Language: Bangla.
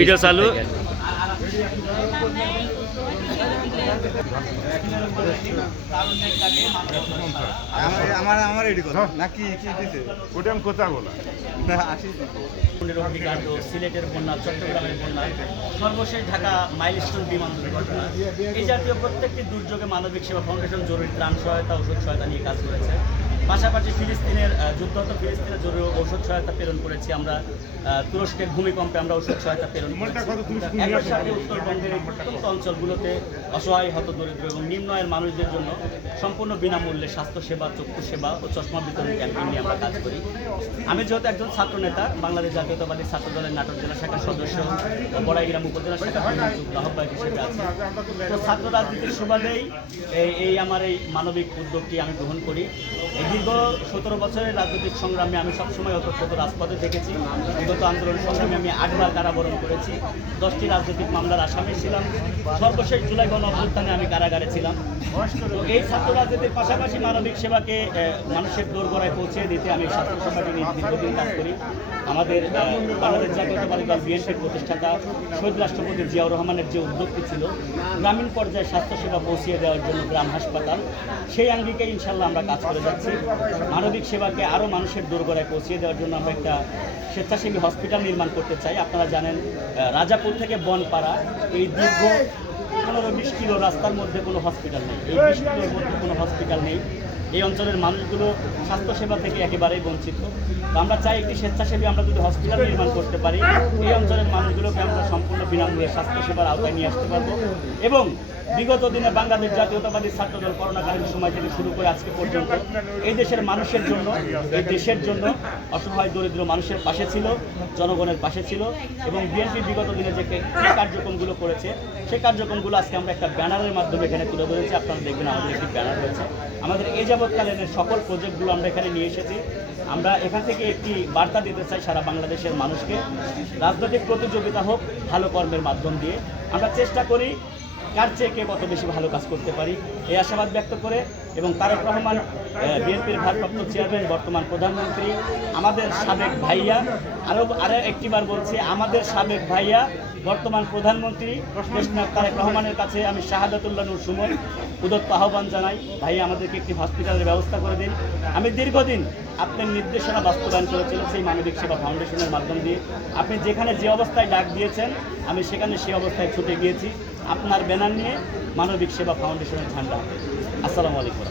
ভিডিও চালু। আমার এডি কথা না কি কি দিতে ওটা আমি কথা বলা না আসি অগ্নিকাণ্ড, সিলেটের বন্যা, চট্টগ্রামের বন্যা, সর্বশেষ ঢাকা মাইলস্টোন বিমান দুর্ঘটনা, এই জাতীয় প্রত্যেকটি দুর্যোগে মানবিক সেবা ফাউন্ডেশন জরুরি ত্রাণ সহায়তা, ঔষধ সহায়তা নিয়ে কাজ করেছে। পাশাপাশি ফিলিস্তিনের যুদ্ধরত ফিলিস্তিনের জরুরি ঔষধ সহায়তা প্রেরণ করেছি আমরা। তুরস্কের ভূমিকম্পে আমরা ঔষধ সহায়তা প্রেরণ করেছি। একই সাথে উত্তরবঙ্গের এই প্রত্যন্ত অঞ্চলগুলোতে অসহায় হতদরিদ্র এবং নিম্ন আয়ের মানুষদের জন্য সম্পূর্ণ বিনামূল্যে স্বাস্থ্যসেবা, চক্ষু সেবা ও চশমা বিতরণ ক্যাম্পেইন নিয়ে আমরা কাজ করি। আমি যেহেতু একজন ছাত্র নেতা, বাংলাদেশ জাতীয়তাবাদী ছাত্র দলের নাটোর জেলা শাখার সদস্য ও বড়াইগ্রাম উপজেলা শাখার আহ্বায়ক হিসেবে আছি। তো ছাত্র রাজনীতির সুবাদেই এই আমার এই মানবিক উদ্যোগটি আমি গ্রহণ করি। এই দীর্ঘ 17 বছরের রাজনৈতিক সংগ্রামে আমি সবসময় অতপ্রত রাজপথে দেখেছি। বিগত আন্দোলন সংগ্রামে আমি 8 বার কারাবরণ করেছি, 10টি রাজনৈতিক মামলার আসামি ছিলাম, সর্বশেষ জুলাই গণ অভ্যুত্থানে আমি কারাগারে ছিলাম। তো এই ছাত্র রাজনীতির পাশাপাশি মানবিক সেবাকে মানুষের দোরগোড়ায় পৌঁছে দিতে আমি স্বাস্থ্য সেবাটি নিয়ে দীর্ঘদিন কাজ করি। আমাদের বাংলাদেশ জাতীয়তাবাদী দল বিএনপির প্রতিষ্ঠাতা শহীদ রাষ্ট্রপতি জিয়াউর রহমানের যে উদ্যোগটি ছিল গ্রামীণ পর্যায়ে স্বাস্থ্যসেবা পৌঁছিয়ে দেওয়ার জন্য গ্রাম হাসপাতাল, সেই আঙ্গিকে ইনশাল্লাহ আমরা কাজ করে যাচ্ছি। মানবিক সেবাকে আরও মানুষের দোরগোড়ায় পৌঁছিয়ে দেওয়ার জন্য আমরা একটা স্বেচ্ছাসেবী হসপিটাল নির্মাণ করতে চাই। আপনারা জানেন রাজাপুর থেকে বনপাড়া এই দীর্ঘ 15-20 কিলো রাস্তার মধ্যে কোনো হসপিটাল নেই। এই 20 কিলোর মধ্যে কোনো হসপিটাল নেই। এই অঞ্চলের মানুষগুলো স্বাস্থ্যসেবা থেকে একেবারেই বঞ্চিত। তো আমরা চাই একটি স্বেচ্ছাসেবী আমরা যদি হসপিটাল নির্মাণ করতে পারি, এই অঞ্চলের মানুষগুলোকে আমরা সম্পূর্ণ বিনামূল্যে স্বাস্থ্যসেবার আওতায় নিয়ে আসতে পারবো। এবং বিগত দিনে বাংলাদেশ জাতীয়তাবাদী ছাত্রদল করোনাকালীন সময় থেকে শুরু করে আজকে পর্যন্ত এই দেশের মানুষের জন্য, এই দেশের জন্য অসহায় দরিদ্র মানুষের পাশে ছিল, জনগণের পাশে ছিল। এবং বিএনপি বিগত দিনে যে কার্যক্রমগুলো করেছে সেই কার্যক্রমগুলো আজকে আমরা একটা ব্যানারের মাধ্যমে এখানে তুলে ধরেছি। আপনারা দেখবেন আমাদের একটি ব্যানার রয়েছে। আমাদের এই যাবৎকালীনের সকল প্রজেক্টগুলো আমরা এখানে নিয়ে এসেছি। আমরা এখান থেকে একটি বার্তা দিতে চাই সারা বাংলাদেশের মানুষকে, রাজনৈতিক প্রতিযোগিতা হোক ভালো কর্মের মাধ্যম দিয়ে। আমরা চেষ্টা করি কার চেয়ে কে কত বেশি ভালো কাজ করতে পারি, এই আশাবাদ ব্যক্ত করে। এবং তারেক রহমান বিএনপির ভারপ্রাপ্ত চেয়ারম্যান, বর্তমান প্রধানমন্ত্রী, আমাদের সাবেক ভাইয়া, আরও একটিবার বলছি, আমাদের সাবেক ভাইয়া বর্তমান প্রধানমন্ত্রী দেশনায়ক তারেক রহমানের কাছে আমি শাহাদাতুল্লাহ নূর সুমন উদত্ত আহ্বান জানাই, ভাই আমাদেরকে একটি হসপিটালের ব্যবস্থা করে দিন। আমি দীর্ঘদিন আপনার নির্দেশনা বাস্তবায়ন করে চলেছি মানবিক সেবা ফাউন্ডেশনের মাধ্যম দিয়ে। আপনি যেখানে যে অবস্থায় ডাক দিয়েছেন আমি সেখানে সেই অবস্থায় ছুটে গিয়েছি আপনার ব্যানার নিয়ে, মানবিক সেবা ফাউন্ডেশনের ঝান্ডা। আসসালামু আলাইকুম।